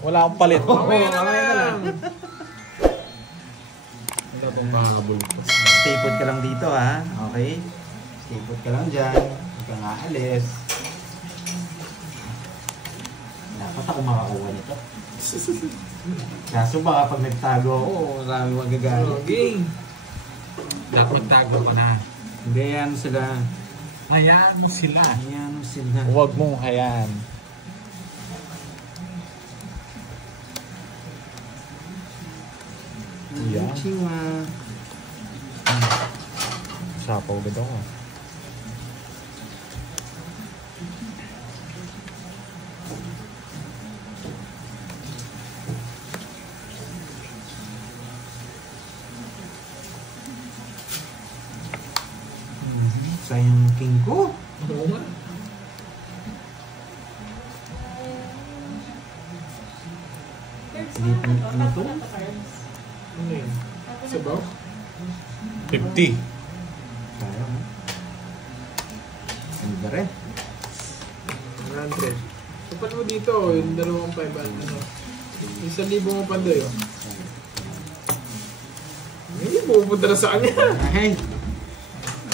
Wala akong palit. Mamaya na lang. Wala pong makakabultos. Stay put ka lang dito ha. Okay? Stay put ka lang dyan. Huwag kang aalis. Dapat ako makakuha nito. Kaso baka pag nagtago ako, marami magagalit. Okay. Dapat magtago ko na. Hindi yan sila. Hayaan mo sila. Hayaan mo sila. Huwag mong hayaan. Yan. Chiwa. Sapaw agad ako. Sayang king ko. Oo nga. Hindi na to. Ano yun? Sabaw? 50. Sayang ha. Ano ba rin? 100. Sapat mo dito, yung 2,500. Ano? 1,000 mo pandoy, oh. Hindi, pupunta na sa kanya. Ay.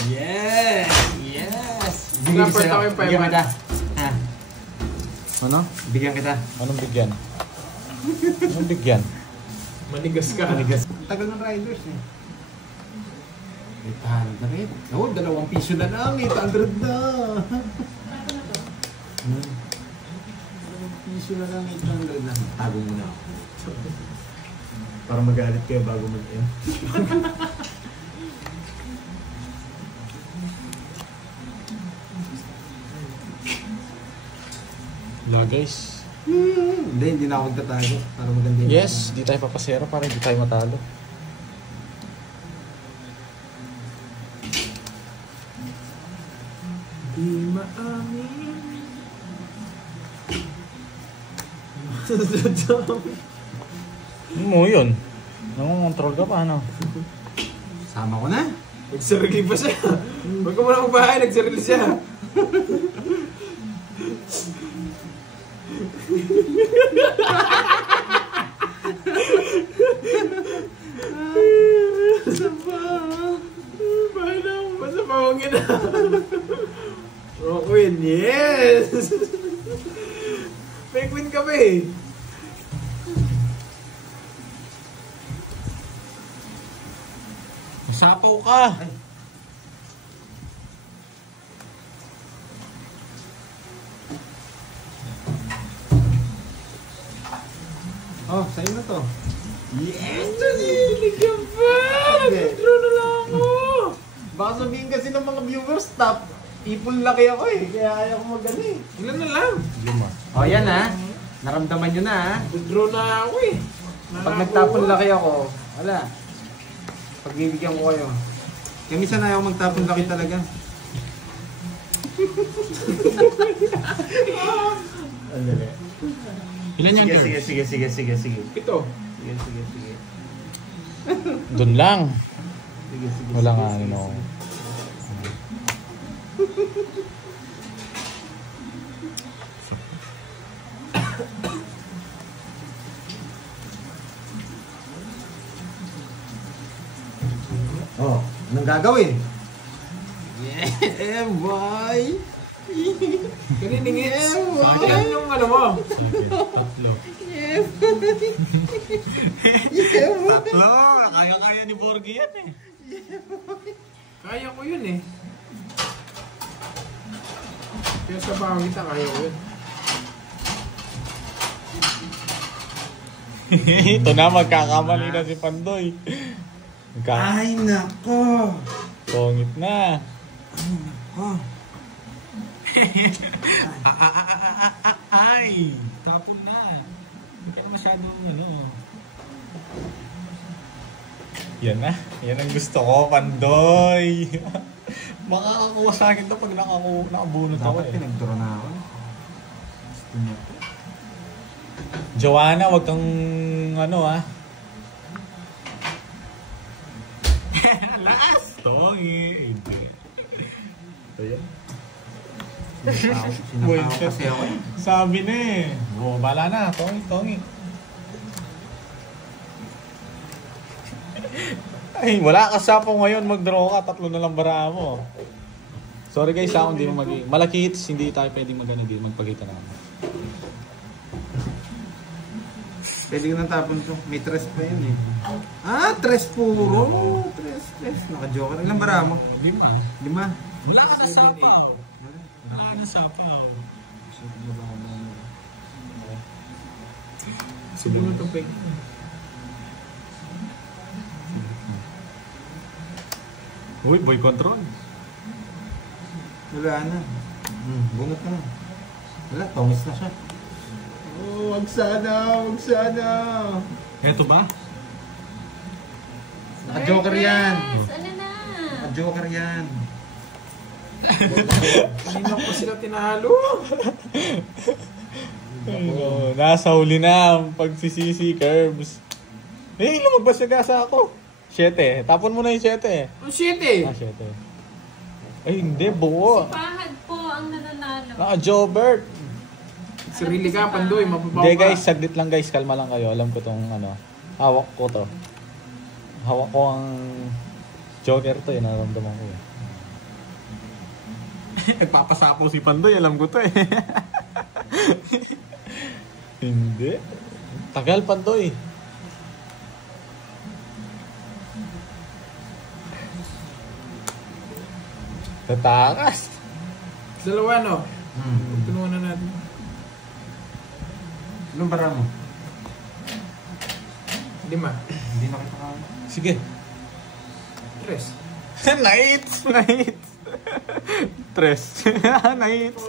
Yes! Yes! Dapat ako yung 500. Bigyan kita. Ha? Ano? Bigyan kita. Anong bigyan? Anong bigyan? Manigas ka. Manigas. Tagal ng riders eh. 800 na rin. Oo, 2 piso na lang. 800 na. 2 piso na lang. 800 na. Tago mo na. Para magalit kayo bago mag-end. Wala guys. Hindi na ako magtatago. Para maganda yung Yes, di tayo papasero para hindi tayo matalo. Di maamin. Ano mo yun? Nangongontrol ka pa, ano? Sama ko na. Nagsarili pa siya. Huwag ka muna magbahay, nagsarili siya. Bahay na ako, basta pawangin na. Rockwin, yes! Penguin kami. Sapaw ka! Oh, sa'yo na to. Yes! Nalilig ka ba? Nag-draw na lang ako. Baka sabihin kasi ng mga viewers, stop. Ipon laki ako eh. Kaya ayaw ko mag-ano eh. Ilan na lang? 5. Oh, yan ha. Naramdaman nyo na ha. Nag-draw na ako eh. Pag nagtapon laki ako, wala. Pagbibigyan ko kayo. Kaya minsan ayaw magtapon laki talaga. Andali. Ilan yan, Sige, Dirk? sige. Ito. Sige. Doon lang. Sige. Wala nga, ano. Oh, anong gagawin? Yeah, boy! Kaniningits. Yeah, Yan yung ano mo. Tatlo. Yeah, boy! Yeah, boy! Tatlo! Kaya-kaya ni Borgie yan eh. Kaya ko yun eh. Kaya sa bawang kita, kaya ko yun. Ito na, magkakamali na si Pandoy. Ay, nako! Pongit na. Ay, nako! Ay! Tapon na. Hindi ka masyadong ano. Yan na. Yan ang gusto ko, Pandoy. Makakakuha sa akin to pag nakabunot ako Dapat eh. pinag-draw na ako. Gusto niya to. Joanna, wag kang ano ah. Last! Tongi! Ito yan. Sinakaw kasi ako eh. Sabi na eh. Oo, bala na. Tongi. Ay, wala ka sapo ngayon. Mag-draw ka. 3 na lang bara mo. Sorry guys, hindi mo magiging. Malaki hits, hindi tayo pwedeng magpagkita namin. Pwede ko nang tapon to. May 3 pa yun eh. Ah, 3 puro. 3. Naka-joker. Ilang bara mo? 5. Wala ka na sapaw. Wala ka na sapaw. Subukan itong peg. Uy, boy control. Wala na. Bunot na. Wala, tongis na siya. Oh, wag sana. Eto ba? Naka-joker yan. Yes, ano na? Naka-joker yan. Kanina ko sila tinalo. Ayun, nasa huli na ang pagsisisi curves. Eh, lumagpas yung gasa ako. 7. Tapon mo na yung 7. Ang shit eh. 7. Ay, hindi. Buo. Si Pahad po ang nananalo. Naka-Jobert. Sarili ka, Pandoy. Mapapaw Hindi ka. guys, saglit lang guys. Kalma lang kayo. Alam ko tong hawak ko to. Hawak ko ang Joker to. Naramdaman ko eh. Nagpapasapaw si Pandoy. Alam ko to eh. Hindi. Tagal Pandoy. Tatakas. Dalawa, no? Tulungan na natin. Anong bara mo? 5. Hindi na kita kaya. Sige. 3. Nights! 3. Nights!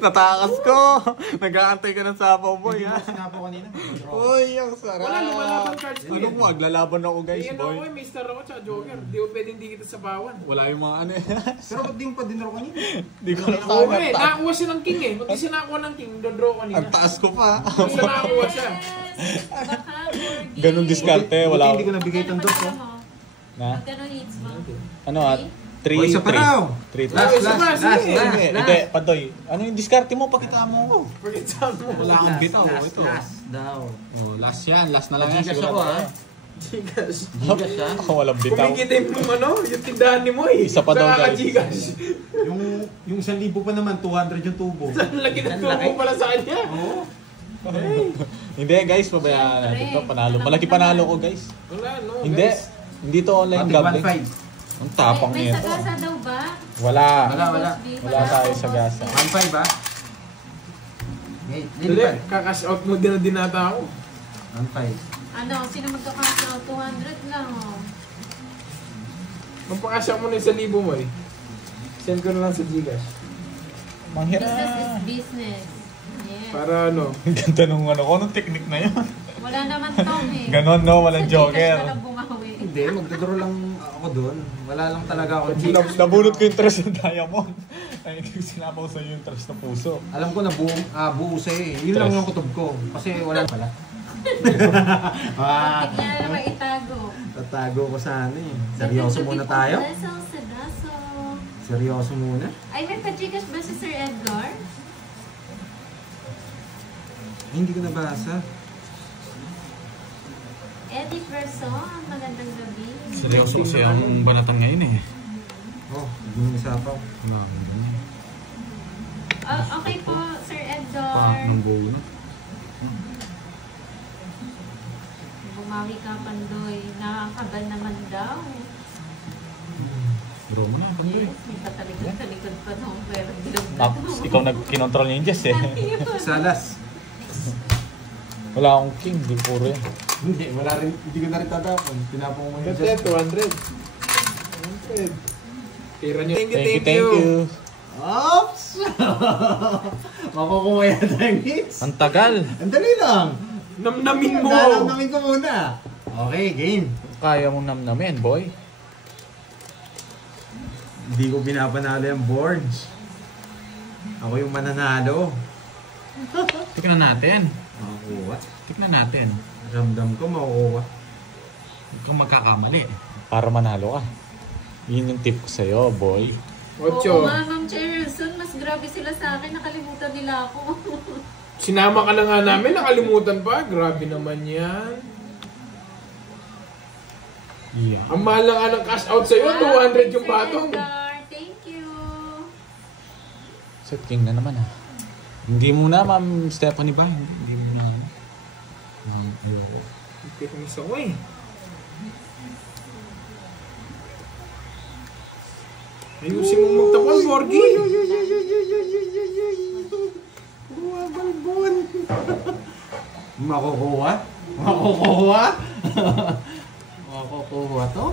Natakas ko! Nag-aantay ka ng sapaw boy ha? Sinapo kanina. Uy, ang sarap! Wala lumalaban cards ko Ano eh. mo, maglalaban ako guys Ayan boy. ako eh, may star ako tsaka Joker. Di ko pwedeng di kita sabawan. Wala yung mga ano eh. Pero ba't di mo pa dinaro kanina? Hindi ko na Oo eh, kaya. nakakuha siya ng king eh. Pag di siya nakakuha ng king, dodraw kanina. Ang taas ko pa. Basta nakakuha siya. Yes! Baka, Borgie. Ganun diskarte, wala Hindi ko nabigay itong dos oh. Na? Magkano hits mo? Ano ah? 3, O, isa pa raw. 3. Last. Hindi, Pandoy. Ano yung diskarte mo? Pakita mo ko. Pagkita mo. Wala akong bitaw. Ito. daw. Oh, last yan. Last na lang yan. Gigas Siguro ako, ah. Gigas. Gigas ha? Ako walang bitaw. Kumikita yung ano, yung tindahan ni mo eh. Isa pa daw, guys. Nakaka-gigas. Yung 1,000 pa naman, 200 yung tubo. Ang laki ng tubo pala sa kanya. Oo. Hindi guys, pabayaan natin to. Panalo. Malaki panalo ko guys. Wala no, Hindi. guys. Hindi to online gambling. 1,500. Ang tapang May niya to. sagasa daw ba? Wala. Wala. Wala tayo sa gasa. 1,500 ba? Hey, Dali, lilipad. kakash out mo din na dinata ako. 1,500. Ano, sino magkakasin ako? 200 lang oh. Magpakash out mo na yung 1,000 mo eh. Send ko na lang sa Gcash. Manghira. Business is business. Yes. Para ano. Ang ganda nung ano ko, nung technique na yun. Wala naman tong eh. Ganon no, walang Sa Gcash joker. na lang bumawi. Hindi, magdodoro lang ako doon. Wala lang talaga ako. Nabulot ko yung trust ng diamond. Ay, hindi ko sinapaw sa yung trust ng puso. Alam ko na buo sa'yo eh. Yun lang yung kutob ko. Kasi wala pala. Bakit niya naman itago? Tatago ko sana eh. Seryoso muna tayo? Seryoso. Seryoso muna? Ay, may pa-Gcash ba si Sir Edgar? Ay, hindi ko nabasa. Eddie Person, magandang gabi. Seryoso kasi ang banatang ngayon eh. Oh, hindi mo isapaw. Okay po, Sir Edgar. Ng buo na. Bumawi ka, Pandoy. Nakakabal naman daw. Bro mo na, Pandoy. Yes, may patalikod sa likod pa nung pero bilog na Tapos ikaw nag-kinontrol niya yung Jess eh. Salas. Wala akong king, di puro yan. Hindi, wala rin. Hindi ko na rin tatapon. Tinapon ko yung Kasi 200. 200. Tira nyo. Thank you. Oops! Makukuha yata yung hits. Ang tagal. Ang dali lang. Namnamin mo. Namin ko muna. Okay, game. Kaya mong namnamin, boy. Hindi ko pinapanalo yung boards. Ako yung mananalo. Tignan natin. Makukuha. Tignan natin. Ramdam ko makukuha. Huwag kang magkakamali. Para manalo ka. Yun yung tip ko sa'yo, boy. Oo Ocho. nga, Ma'am Cherylson, mas grabe sila sa akin. Nakalimutan nila ako. Sinama ka na nga namin, nakalimutan pa. Grabe naman yan. Yeah. Ang mahal lang ng cash out sa'yo, 200 yung Sir patong. Edgar, thank you. Set king na naman Hindi muna, Ma'am Stephanie ba? Hindi muna. Hindi ko miss ako eh. Ayusin mo magtapon, Morgie. Buwa balbon. Makukuha? Makukuha? Makukuha to?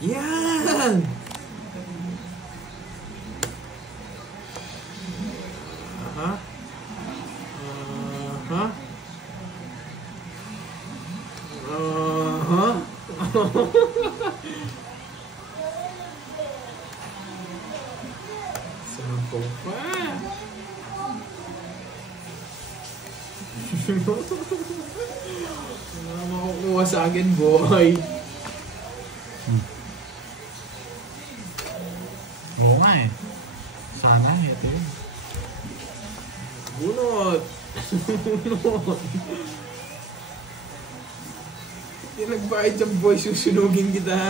Yan! Aha. Aha. Aha. Sampo pa. Wala makukuha sa akin, boy. Oo nga Sana, ito yun. Bunot. Bunot. Hindi nagbayad dyan, boy. Susunugin kita.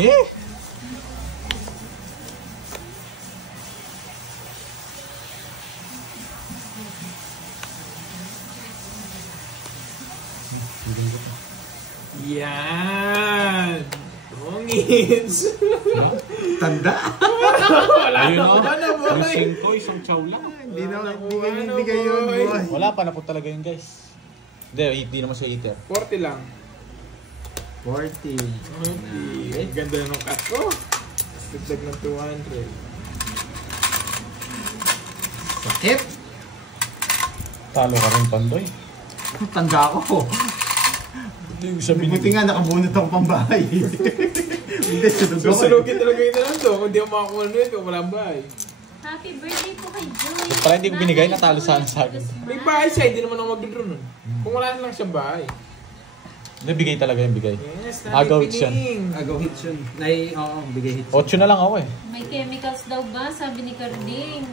Eh! Yan! Dongits! Tanda? Wala Ayun na o. ba na, boy? Yung 5, isang chow lang. Hindi na, Wala hindi na, ka nibigay boy. yun, boy. Wala pa na po talaga yun, guys. Hindi naman siya eater. 40 lang. 40. Ang ganda ng cut ko. Dagdag ng 200. Sakit. Talo ka rin, Pandoy. Tanda ko. Hindi ko sabihin. Buti nga nakabunot ang pambahay. Hindi, sunod ako. Susunugin talaga yung nanando. Kung hindi ako makakuha nito, wala bahay. Happy birthday po kay Joy. Ba't pala hindi ko binigay? Natalo sana sa akin. May bahay siya, hindi naman ako mag-draw nun. Kung wala na lang siya bahay. Hindi, bigay talaga yung bigay. Yes, Agaw hits yan. Agaw hits yun. Oo, bigay hits. 8 na lang ako eh. May chemicals daw ba? Sabi ni Carding.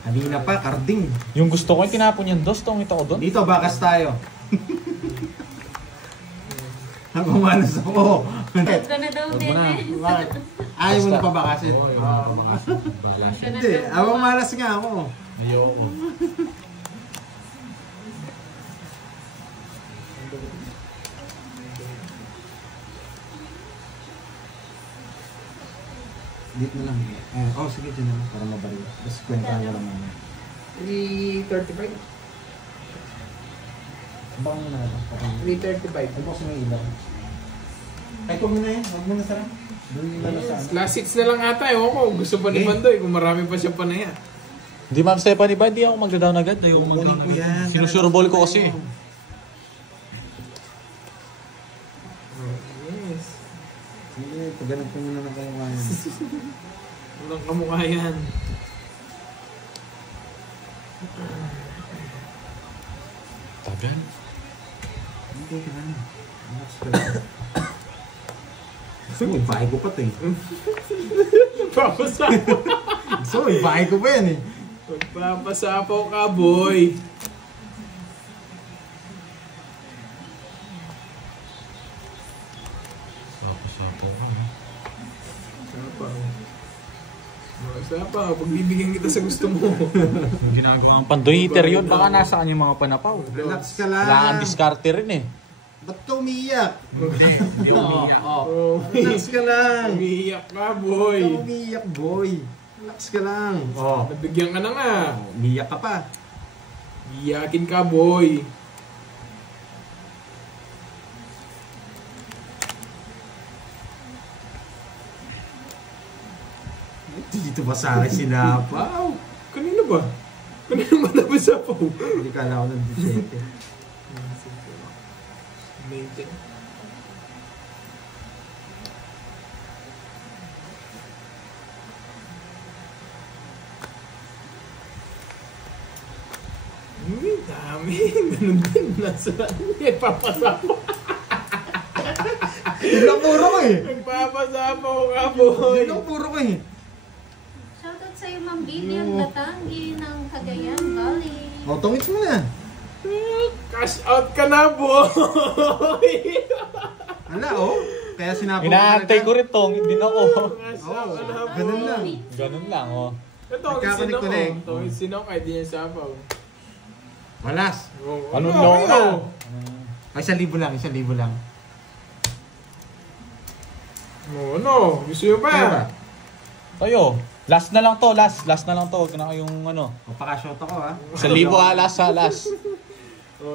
Kanina pa, karding. Yung gusto ko yung tinapon yung dos, tong ito ko doon. Dito, bakas tayo. Nagumanos ako. Huwag ka na daw, Huwag mo na. Nene. Bakit? Ayaw mo na pabakasin. Huwag ka na Hindi, daw. awang malas nga ako. Ayoko. Dito na lang. Sige, dyan na lang para mabaril. Tapos kwentahan ko lang naman. 335. Baka mo na lang. 335. Tapos mo yung ilaw. Kahit huwag mo na yan. Huwag mo na sarap. Doon yung lalo sa ano. Last hits na lang ata. Ewan ko. Gusto pa ni Mandoy. Kung marami pa siya panaya. Hindi, Ma'am Stephanie ba? Hindi ako magda-down agad. Ayaw Kukunin mag-down ko agad. yan. Sinusurbol ko kasi. Yes. Sige, pagganap ko muna ng kayawayan. Walang kamukha yan. Tagal. Hindi ka na. Relax ka lang. Gusto mo, ibahay ko pa ito eh. Magpapasapaw. Gusto mo, ibahay ko pa yan eh. Magpapasapaw ka, boy. Sapaw. Sapaw. Pagbibigyan kita sa gusto mo. Yung ginagawa ng Pandoy heater yun. Baka nasa kanya mga panapaw. Relax ka lang. Wala kang discarte rin eh. Ba't ka umiiyak? Hindi umiiyak. Oh, Relax ka lang. umiiyak ka, Ba't boy. ka umiiyak, boy? Relax ka lang. Nabigyan ka na nga. Umiiyak ka pa. Iyakin ka, boy. Dito ba sa akin sinapaw? Kanino ba? Kanino ba napasapaw? Hindi ka na ako ng 17. Maintain. Dami. Ganun din. Nasa papasapaw. Yun lang puro ko eh. Nagpapasapaw ka, boy. Yun lang puro ko eh. Pambilyang Batangi ng Cagayan Valley. O, tungits mo na. Cash out ka na, boy! Ala, oh. Kaya sinapos Inaantay ko rin tong, hindi na ako. Cash out ka na, boy! Ganun lang. Ganun lang, oh. Ito, Nagkakanik-connect. sino kahit di yan sapaw. Walas. Anong loka? Ay, 1,000 lang, 1,000 lang. Ano? Gusto nyo Kaya ba? pa? Tayo. Last na lang to, last na lang to. Huwag na kayong ano. Magpaka-shot ako, ha? 1,000 last. Oh,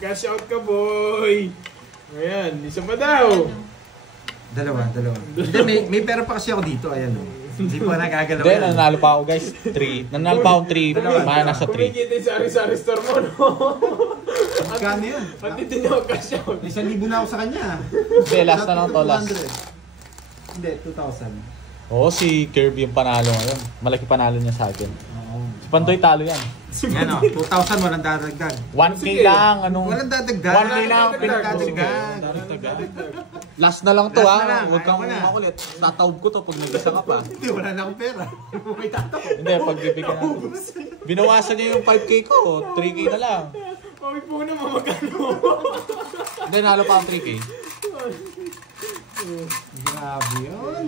cash out ka, boy! Ayan, isa pa daw. Dalawa. Hindi, may pera pa kasi ako dito, ayan, oh. Hindi pa nagagalaw Hindi, yan. nanalo pa ako guys. 3. Nanalo pa akong 3. Mga nasa 3. Kumikita yung sari-sari store mo, no? Magkano yun? At dito nyo cash out. 1,000 na ako sa kanya. Hindi, last na lang to, last. 200. Hindi, 2,000. Oo, si Kirby yung panalo ngayon. Malaki panalo niya sa akin. Si Pandoy talo yan. Yan, oh. 2,000, walang dadagdag. 1K Sige. lang, anong... Walang dadagdag. 1K lang, pinagdadagdag. Last na lang to, Last na ha. lang, Huwag kang ayaw ko na. makulit. Tatawag ko to pag nag-isa ka pa. Hindi, wala na akong pera. May tataw. Hindi, pag bibigyan natin. Binawasan niya yung 5K ko, 3K na lang. Kami po na mamagano. Hindi, nalo pa ang 3K. Grabe yun.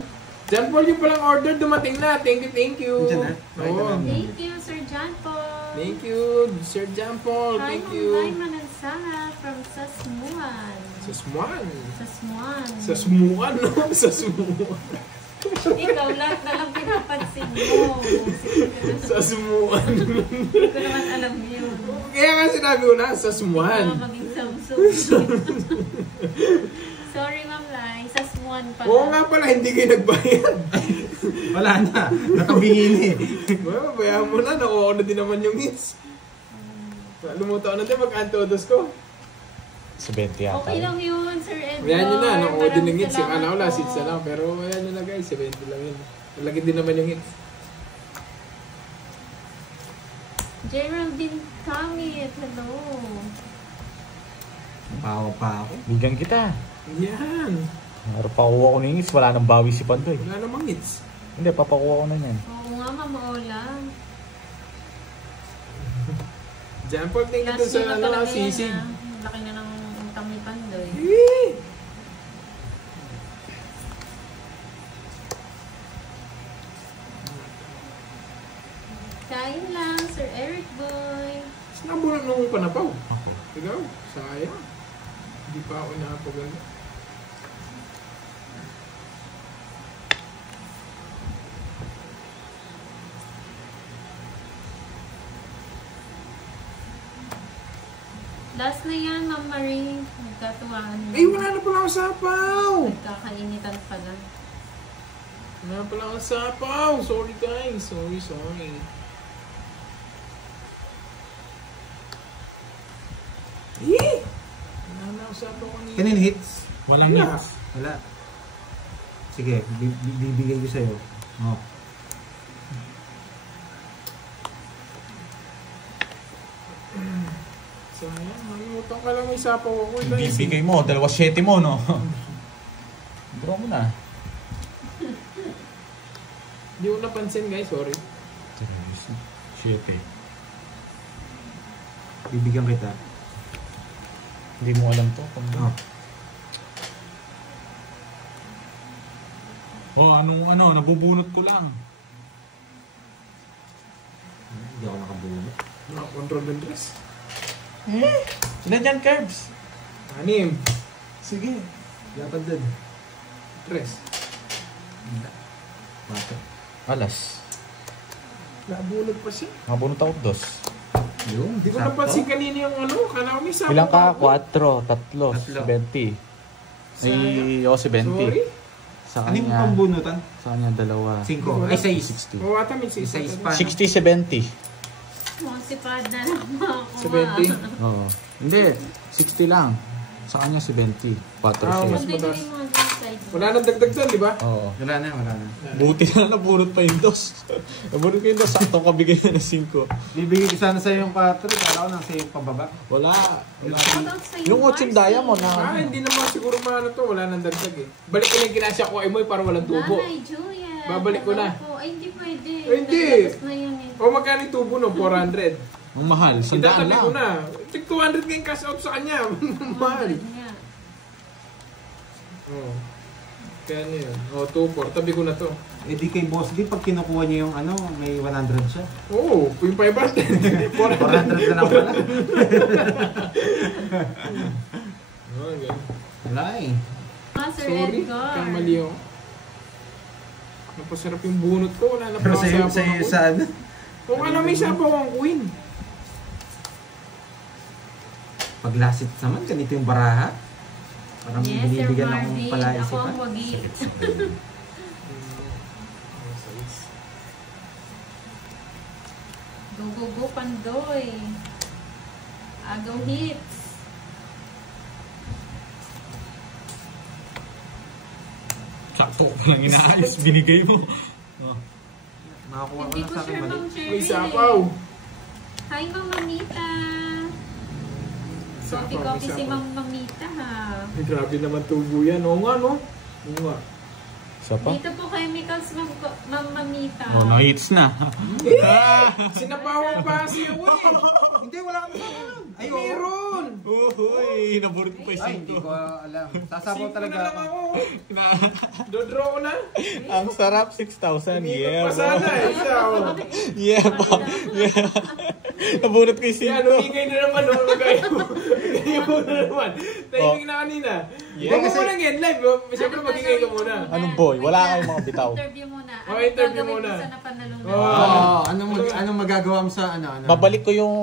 John Paul, yung palang order dumating na. Thank you. Diyan na? Oo. Thank you, Sir John Paul. Thank you, Sir John Paul. Hi, Thank Ma'am you. Lai Manansala from Sasmuan. Sasmuan. Sasmuan. Sasmuan, no? Sasmuan. Ikaw, lahat na lang pinapansin mo. Sasmuan. Hindi ko naman alam yun. Kaya nga sinabi ko na, Sasmuan. Baka maging Samsung. Sorry, Ma'am Lai. Sasmuan pala. Oo nga pala, hindi kayo nagbayad. Wala na. Nakabingin eh. Well, bayaan mo na. Nakuha ko na din naman yung hits. Lumuto na din mag-antodos ko. 70 yata. Okay lang yun, Sir Edgar. Ayan nyo na, nakuha din ng hits. Yung Maraming ala ko last salamat hits na lang. Pero ayan nyo na guys, 70 lang yun. Nalagyan din naman yung hits. Geraldine Kamit, hello. Pawa pa ako. Bigyan kita. Yan. Pero pakuha ko na yung is, wala nang bawi si Pandoy. Wala namang hits. Hindi, papakuha ko na yan. Oo nga, Mama Ola. John Paul, thank you dun Last sa year na talaga yan, sisig. ah. Laki na ng utang ni Pandoy. Eh! Kain lang, Sir Eric Boy. Sinabunan nung panapaw. Ikaw, sayang. Hindi pa ako nakapagano. Last na yan, Ma'am Marie. Nagkatuwaan. Ay, wala na pala ako sapaw! Nagkakainitan pala. Wala na pala ako sapaw! Sorry guys, sorry. Eh! Wala na ako sapaw kanina. Kanin hits? Walang Wala. Wala. Sige, bibigay ko sa'yo. Oh. Sayang, mamutang ka lang may sapaw ako. Iba yung Bibigay mo, 2.7 mo, no? Draw mo na. Hindi ko napansin guys, sorry. 7. Bibigyan kita. Hindi mo alam to. Oh. Nabubunot ko lang. Hindi ako nakabunot. Nakakontrol ng dress. Ilan dyan, Curbs? 6. Sige. Dapat din. Dress. Bata. Alas. Nabulog pa siya. Nakabunot ako 2. Yung, Hindi ko napansin kanina yung ano. Kala ko may sapaw. Ilang ka? ako. 4, 3, 70. Sayang. Ay, 70. Sorry. Sa Ano yung kanya, pambunutan? sa kanya 2. 5. Ay, 6. 60. Oo, ata may 6 pa. 60, 70. Masipad na lang ako. 70. Oo. Hindi, 60 lang. Sa kanya 70. 4 Ah, siya. mas Pandoy mataas. yung mga side. Wala nang dagdag doon, di ba? Oo. Wala na. Buti na nabunot pa yung 2. Nabunot ko yung 2. Saktong kabigay na ng 5. Bibigay ko sana sa'yo yung 4. Kala ko nang sa'yo yung pababa. Wala. Shoutout sa'yo, Yung 8 Marcy. diamond na. Hindi naman siguro maano to. Wala nang dagdag eh. Balik ko na yung kinasya ko ay mo para walang tubo. Nanay Juliet. Babalik ko na. Ay, hindi pwede. Ay, hindi. Nalabas na yun eh. O magkano yung tubo no? 400. Ang mahal, 100 Itatabi lang. ko na. Tig 200 nga yung cash out sa kanya. Mahal. Nga. Oh. Kaya ano yun? O, 2-4. Tabi ko na to. Eh di kay Boss D, pag kinukuha niya yung ano, may 100 siya. Oo, yung 500. 400 na lang pala. Oh, ganun. Wala eh. Sir Sorry, Edgar. kamali ako. Napasarap yung bunot ko. Wala na Pero pa sa'yo, sapaw sa'yo, ako. sa ano? Kung alam may sapaw ang queen. Paglasit naman, ganito yung baraha. Parang Yes, Sir binibigyan akong Marvin. Ako palaisipan. ang wagi. Go, go, go, Pandoy. Agaw hits. Sakto ko lang inaayos, binigay mo. Oh. Makakuha ko Hindi lang ko sa akin sure, mali. Ma'am May Shirley. sapaw. Hi, Ma'am Mamita. Sapaw, may Coffee si sapaw. Ma'am Mamita, ha. Ay, grabe naman tubo yan. Oo nga, no? Oo nga. Isa pa? Dito po chemicals, Ma'am Mamita. Oh, no-hits na. Sinapawan pa si Uwe. Hindi, wala kang sasabaw. Ay, oo. Meron. Uy, naburit ko pa yung Ay, hindi ko alam. Sasabaw Singko talaga na lang ako. ako. Dodraw ko na. Ang sarap, 6,000. Yeah, Pa sana bro. eh. Isa, oh. Yeah, bro. Yeah. Naburit ko yung Yan, 5. umigay na naman. Oh, Magaya mo. Magaya mo na naman. Timing na kanina. Yeah. Huwag mo lang yan live. Oh. Siyempre magigay ka muna. Anong boy? Wala kayong mga bitaw. Interview muna. Oh, interview gagawin muna. mo sa napanalong Oh. Oo, anong magagawa mo sa ano? Babalik ko yung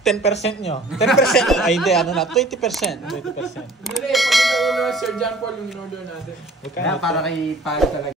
10% nyo. 10%? Ay, hindi. Ano na? 20%. 20%. Dali, pag ito ulo, Sir John Paul, yung in-order natin. Kaya para kay Pag talaga.